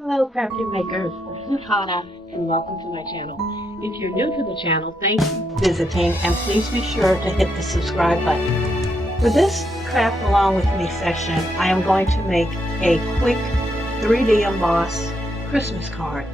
Hello, crafty makers. This is Hana, and welcome to my channel. If you're new to the channel, thank you for visiting, and please be sure to hit the subscribe button. For this Craft Along With Me session, I am going to make a quick 3D emboss Christmas card.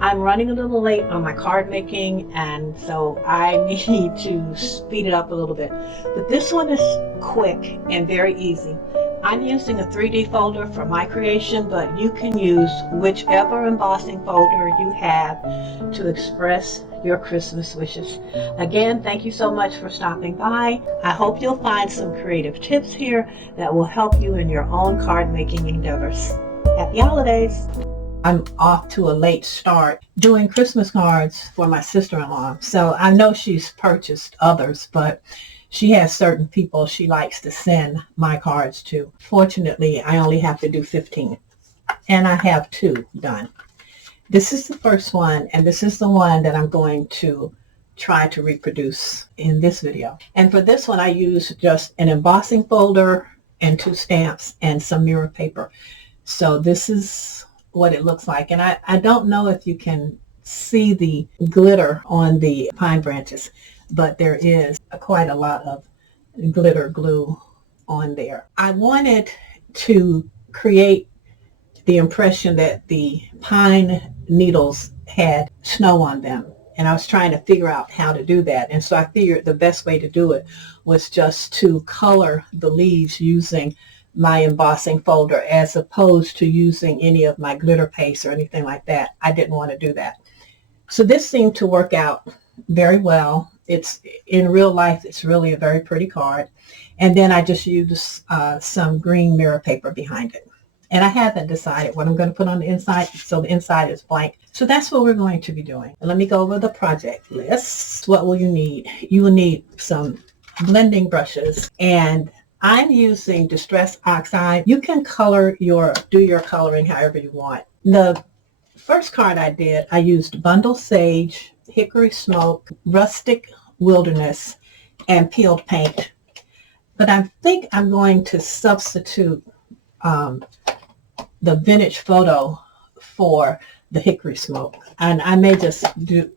I'm running a little late on my card making, and so I need to speed it up a little bit. But this one is quick and very easy. I'm using a 3D folder for my creation, but you can use whichever embossing folder you have to express your Christmas wishes. Again, thank you so much for stopping by. I hope you'll find some creative tips here that will help you in your own card making endeavors. Happy holidays! I'm off to a late start doing Christmas cards for my sister-in-law. So I know she's purchased others, but she has certain people she likes to send my cards to. Fortunately, I only have to do 15, and I have 2 done. This is the first one, and this is the one that I'm going to try to reproduce in this video. And for this one, I use just an embossing folder and 2 stamps and some mirror paper. So this is what it looks like. And I don't know if you can see the glitter on the pine branches, but there is quite a lot of glitter glue on there. I wanted to create the impression that the pine needles had snow on them, and I was trying to figure out how to do that. And so I figured the best way to do it was just to color the leaves using my embossing folder as opposed to using any of my glitter paste or anything like that. I didn't want to do that. So this seemed to work out very well. It's in real life, it's really a very pretty card. And then I just used some green mirror paper behind it. And I haven't decided what I'm going to put on the inside, so the inside is blank. So that's what we're going to be doing. Let me go over the project list. What will you need? You will need some blending brushes, and I'm using Distress Oxide. You can do your coloring however you want. The first card I did, I used Bundle Sage, Hickory Smoke, Rustic Wilderness, and Peeled Paint. But I think I'm going to substitute the Vintage Photo for the Hickory Smoke. And I may just do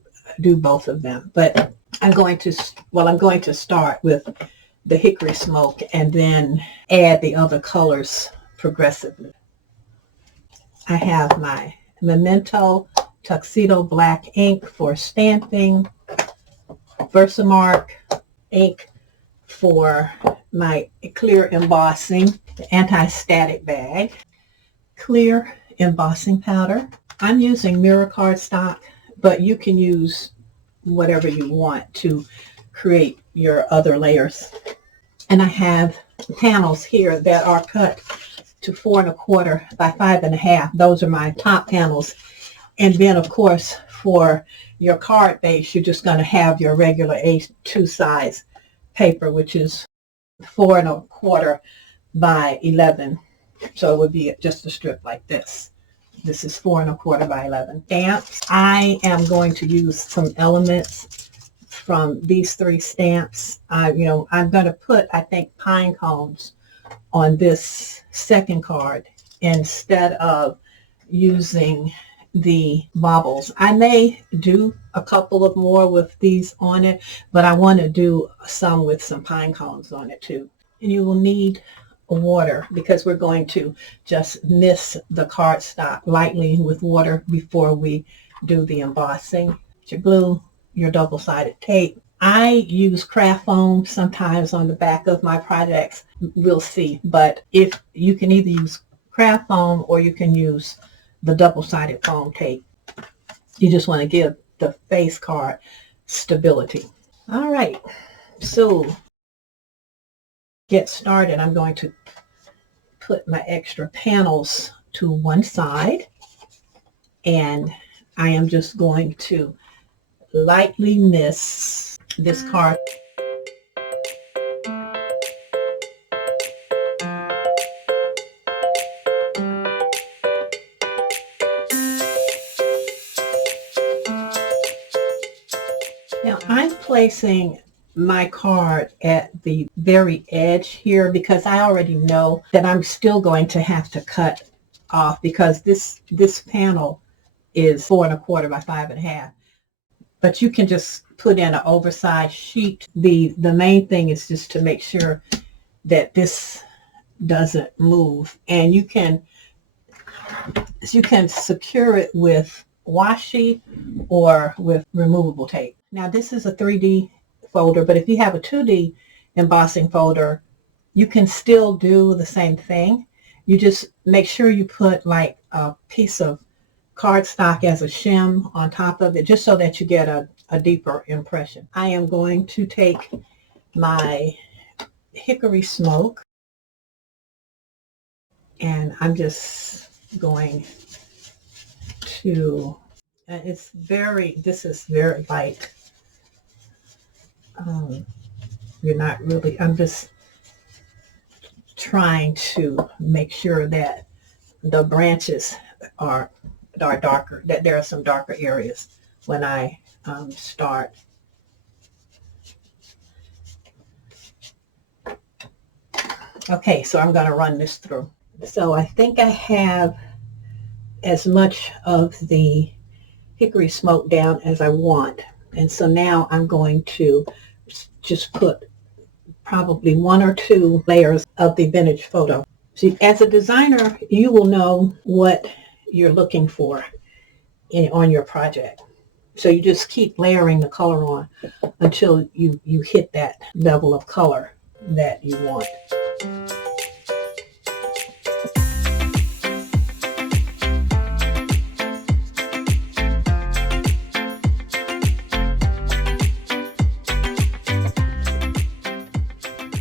both of them. But I'm going to start with the Hickory Smoke and then add the other colors progressively. I have my Memento Tuxedo Black ink for stamping, Versamark ink for my clear embossing, the anti-static bag, clear embossing powder. I'm using mirror cardstock, but you can use whatever you want to create your other layers. And I have panels here that are cut to 4 1/4 by 5 1/2. Those are my top panels. And then, of course, for your card base, you're just going to have your regular A2 size paper, which is 4 1/4 by 11. So it would be just a strip like this. This is 4 1/4 by 11. Stamps. I am going to use some elements from these 3 stamps. I'm going to put, I think, pine cones on this second card instead of using the baubles. I may do a couple of more with these on it, but I want to do some with some pine cones on it too. And you will need water because we're going to just mist the cardstock lightly with water before we do the embossing. Your glue, your double-sided tape. I use craft foam sometimes on the back of my projects. We'll see. But if you can either use craft foam or you can use the double-sided foam tape. You just want to give the face card stability. All right. So get started. I'm going to put my extra panels to one side, and I am just going to lightly mist this card. Now I'm placing my card at the very edge here because I already know that I'm still going to have to cut off because this panel is 4¼ by 5½. But you can just put in an oversized sheet. The main thing is just to make sure that this doesn't move, and you can secure it with washi or with removable tape. Now this is a 3D folder, but if you have a 2D embossing folder, you can still do the same thing. You just make sure you put like a piece of cardstock as a shim on top of it, just so that you get a deeper impression. I am going to take my hickory smoke, and I'm just going to, this is very light. You're not really, I'm just trying to make sure that the branches are darker, that there are some darker areas when I start. Okay, so I'm going to run this through. So I think I have as much of the hickory smoke down as I want. And so now I'm going to just put probably 1 or 2 layers of the vintage photo. See, as a designer, you will know what you're looking for on your project. So you just keep layering the color on until you hit that level of color that you want.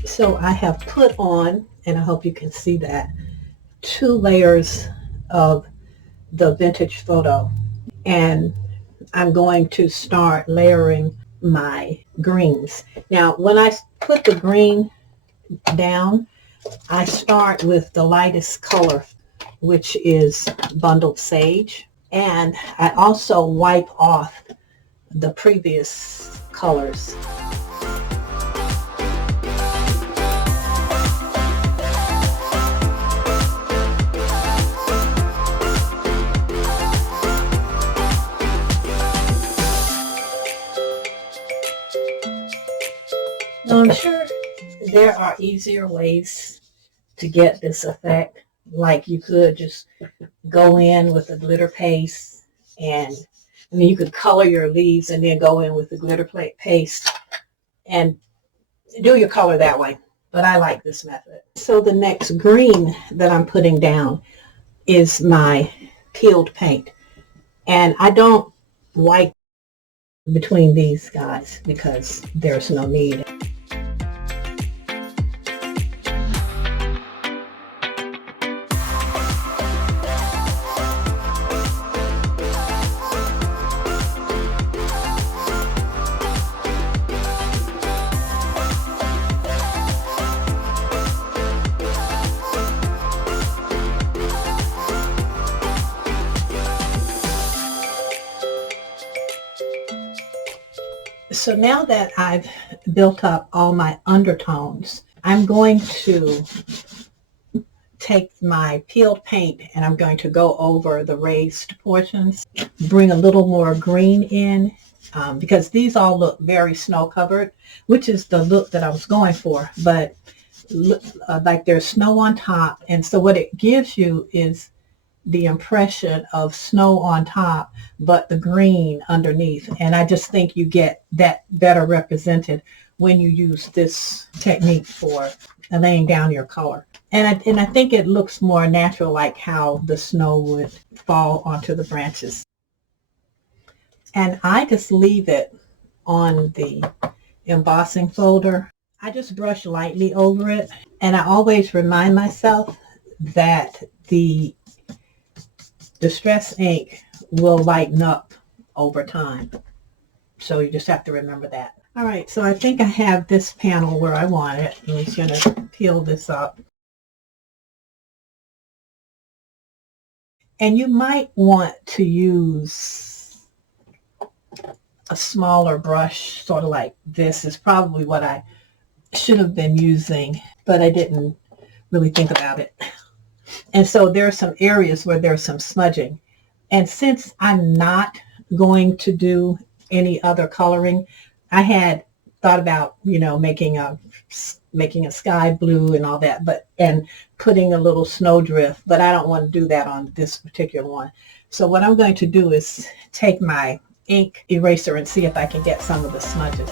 So I have put on, and I hope you can see that, 2 layers of the vintage photo. And I'm going to start layering my greens. Now, when I put the green down, I start with the lightest color, which is bundled sage. And I also wipe off the previous colors. I'm sure there are easier ways to get this effect. Like you could just go in with a glitter paste, and then you could color your leaves and then go in with the glitter paste and do your color that way. But I like this method. So the next green that I'm putting down is my peeled paint. And I don't wipe between these guys because there's no need. So now that I've built up all my undertones, I'm going to take my peeled paint and I'm going to go over the raised portions, bring a little more green in, because these all look very snow covered, which is the look that I was going for, but like there's snow on top. And so what it gives you is the impression of snow on top, but the green underneath. And I just think you get that better represented when you use this technique for laying down your color. And I think it looks more natural, like how the snow would fall onto the branches. And I just leave it on the embossing folder. I just brush lightly over it. And I always remind myself that the Distress ink will lighten up over time. So you just have to remember that. All right, so I think I have this panel where I want it. I'm just going to peel this up. And you might want to use a smaller brush, sort of like this is probably what I should have been using, but I didn't really think about it. And so there are some areas where there's some smudging. And since I'm not going to do any other coloring, I had thought about, making a sky blue and all that, and putting a little snowdrift, but I don't want to do that on this particular one. So what I'm going to do is take my ink eraser and see if I can get some of the smudges.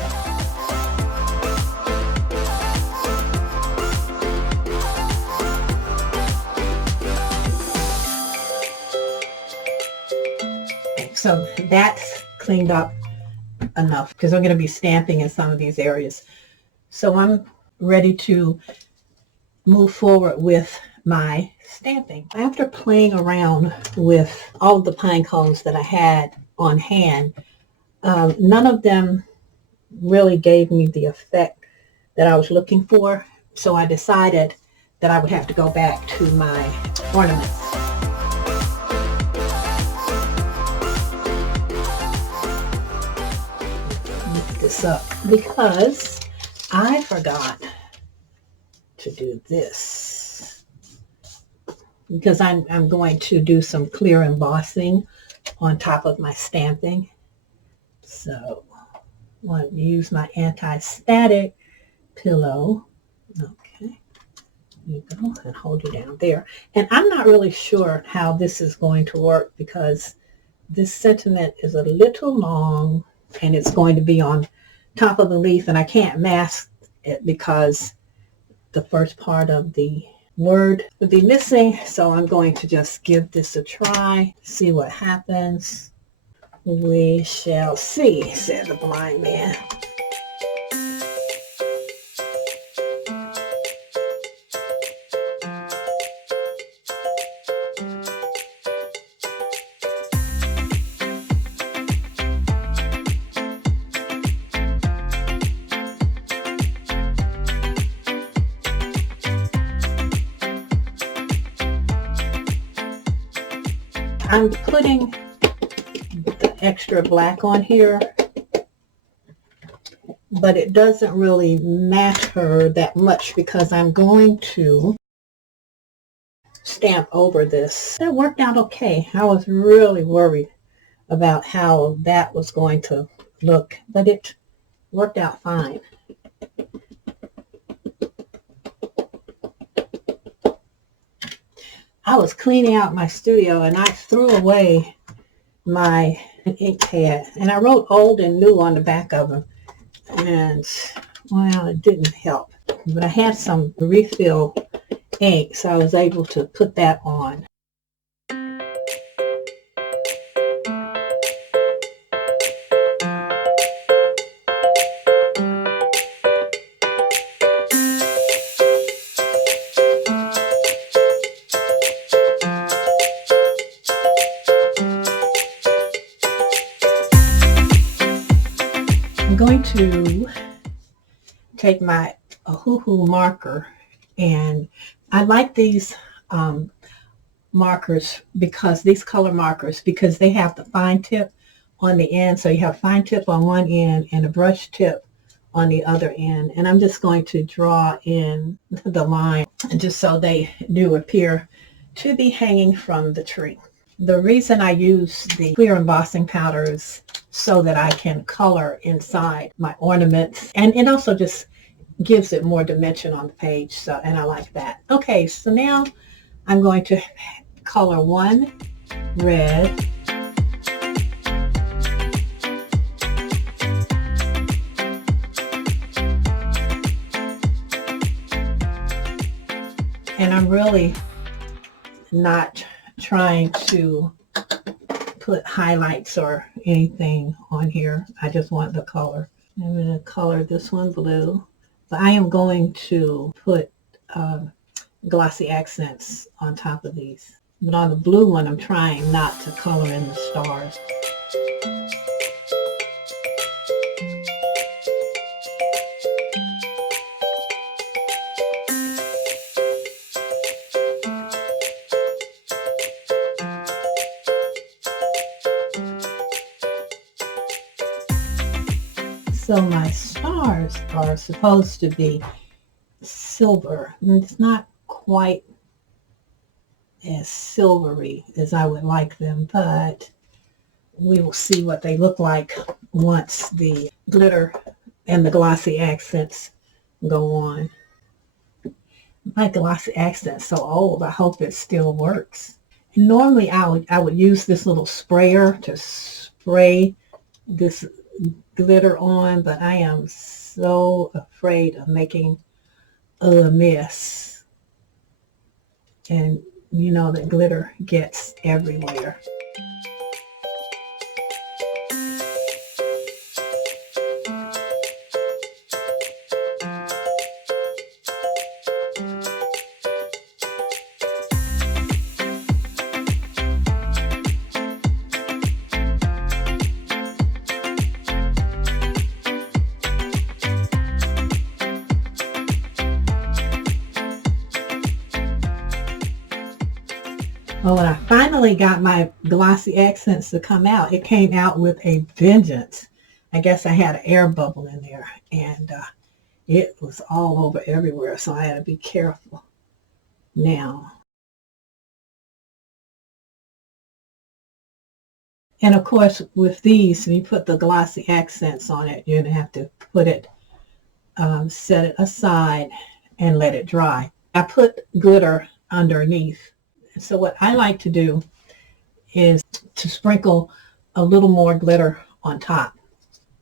So that's cleaned up enough because I'm going to be stamping in some of these areas. So I'm ready to move forward with my stamping. After playing around with all of the pine cones that I had on hand, none of them really gave me the effect that I was looking for. So I decided that I would have to go back to my ornaments. Lift this up because I forgot to do this, because I'm going to do some clear embossing on top of my stamping. So I want to use my anti-static pillow. Okay, you go, and hold you down there. And I'm not really sure how this is going to work because this sentiment is a little long and it's going to be on top of the leaf, and I can't mask it because the first part of the word would be missing. So I'm going to just give this a try, see what happens. We shall see, said the blind man. I'm putting the extra black on here, but it doesn't really matter that much because I'm going to stamp over this. That worked out okay. I was really worried about how that was going to look, but it worked out fine. I was cleaning out my studio and I threw away my ink pad, and I wrote old and new on the back of them, and well, it didn't help, but I had some refill ink, so I was able to put that on. I'm going to take my hoo-hoo marker, and I like these markers, because these color markers, because they have the fine tip on the end. So you have fine tip on one end and a brush tip on the other end, and I'm just going to draw in the line just so they do appear to be hanging from the tree. The reason I use the clear embossing powder is so that I can color inside my ornaments, and it also just gives it more dimension on the page, so, and I like that. Okay, so now I'm going to color one red, and I'm really not trying to put highlights or anything on here. I just want the color. I'm going to color this one blue. But I am going to put glossy accents on top of these. But on the blue one, I'm trying not to color in the stars. So my stars are supposed to be silver, and it's not quite as silvery as I would like them, but we will see what they look like once the glitter and the glossy accents go on. My glossy accent's so old, I hope it still works. And normally I would use this little sprayer to spray this glitter on, but I am so afraid of making a mess. And you know that glitter gets everywhere. Well, when I finally got my glossy accents to come out, it came out with a vengeance. I guess I had an air bubble in there, and it was all over everywhere, so I had to be careful now. And of course, with these, when you put the glossy accents on it, you're going to have to put it, set it aside and let it dry. I put glitter underneath. So what I like to do is to sprinkle a little more glitter on top,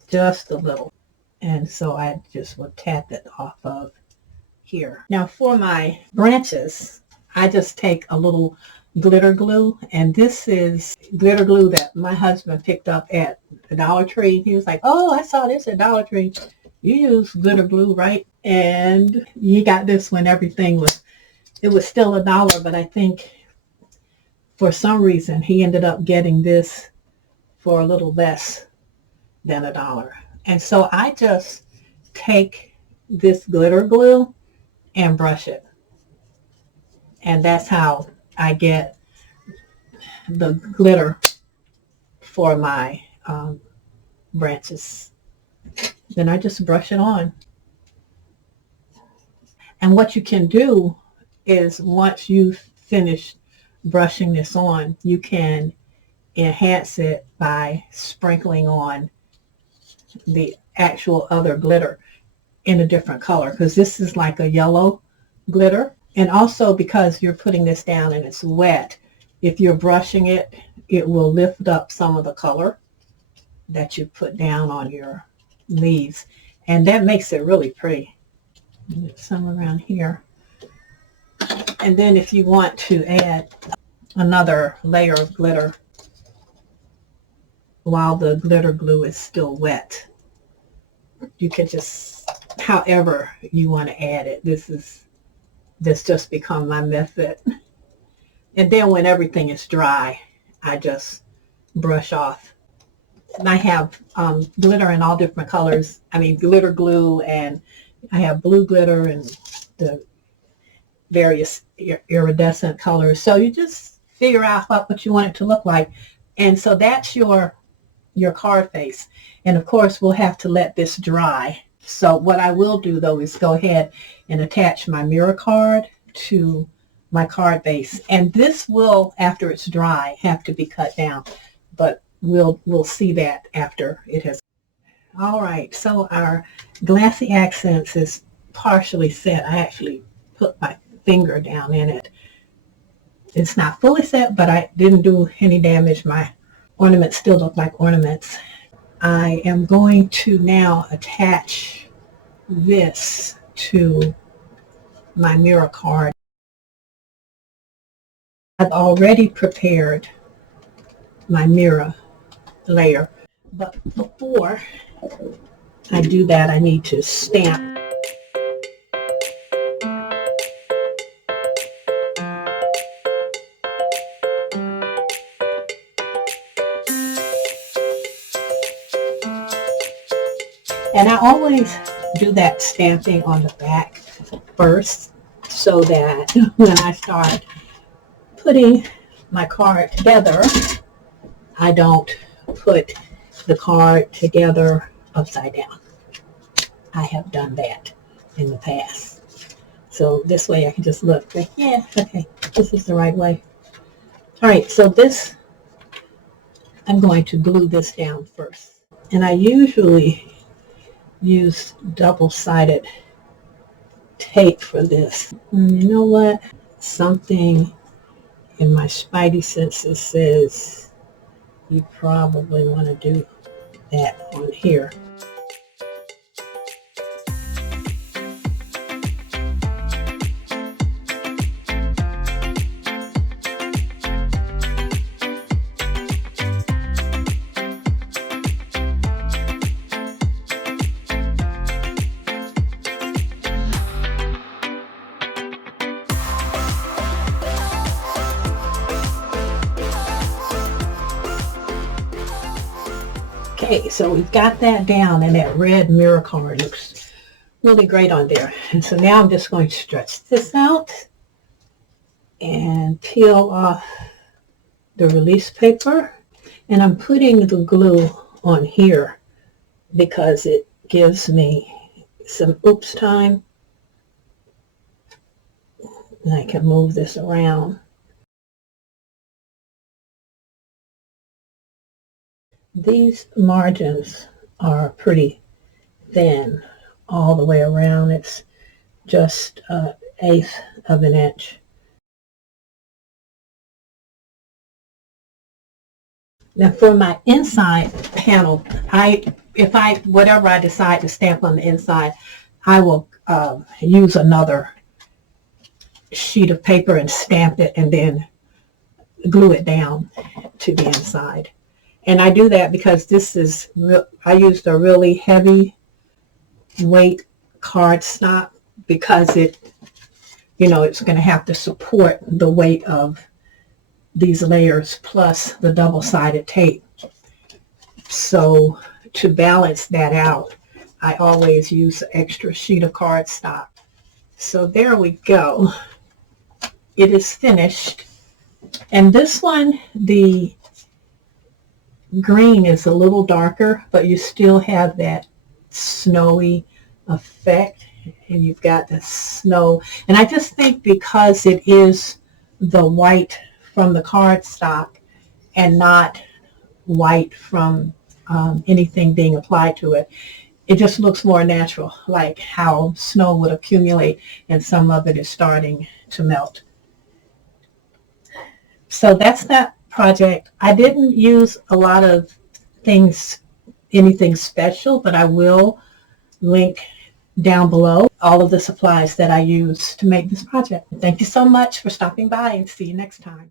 just a little. And so I just will tap it off of here. Now for my branches, I just take a little glitter glue, and this is glitter glue that my husband picked up at the Dollar Tree. He was like, "Oh, I saw this at Dollar Tree. You use glitter glue, right?" And he got this when everything was, it was still $1, but I think for some reason he ended up getting this for a little less than $1. And so I just take this glitter glue and brush it. And that's how I get the glitter for my branches. Then I just brush it on. And what you can do is once you've finished brushing this on, you can enhance it by sprinkling on the actual other glitter in a different color, because this is like a yellow glitter. And also because you're putting this down and it's wet, if you're brushing it, it will lift up some of the color that you put down on your leaves, and that makes it really pretty. Get some around here. And then if you want to add another layer of glitter while the glitter glue is still wet, you can just, however you want to add it. This just become my method. And then when everything is dry, I just brush off. And I have glitter in all different colors. I mean, glitter glue, and I have blue glitter and the various iridescent colors. So you just figure out what you want it to look like. And so that's your card face. And of course, we'll have to let this dry. So what I will do, though, is go ahead and attach my mirror card to my card base. And this will, after it's dry, have to be cut down. But we'll see that after it has. All right, so our glassy accents is partially set. I actually put my finger down in it. It's not fully set, but I didn't do any damage. My ornaments still look like ornaments. I am going to now attach this to my mirror card. I've already prepared my mirror layer, but before I do that, I need to stamp. And I always do that stamping on the back first, so that when I start putting my card together, I don't put the card together upside down. I have done that in the past. So this way I can just look, like, yeah, okay, this is the right way. All right, so this, I'm going to glue this down first. And I usually use double-sided tape for this. And you know what? Something in my spidey senses says you probably want to do that on here. Okay, so we've got that down, and that red mirror card looks really great on there. And so now I'm just going to stretch this out and peel off the release paper. And I'm putting the glue on here because it gives me some oops time. And I can move this around. These margins are pretty thin all the way around. It's just 1/8 of an inch. Now for my inside panel, whatever I decide to stamp on the inside, I will use another sheet of paper and stamp it and then glue it down to the inside. And I do that because I used a really heavy weight cardstock because it's going to have to support the weight of these layers plus the double-sided tape. So to balance that out, I always use an extra sheet of cardstock. So there we go. It is finished. And this one, the green is a little darker, but you still have that snowy effect, and you've got the snow. And I just think because it is the white from the cardstock and not white from anything being applied to it, it just looks more natural, like how snow would accumulate and some of it is starting to melt. So that's that project. I didn't use a lot of anything special, but I will link down below all of the supplies that I use to make this project. Thank you so much for stopping by, and see you next time.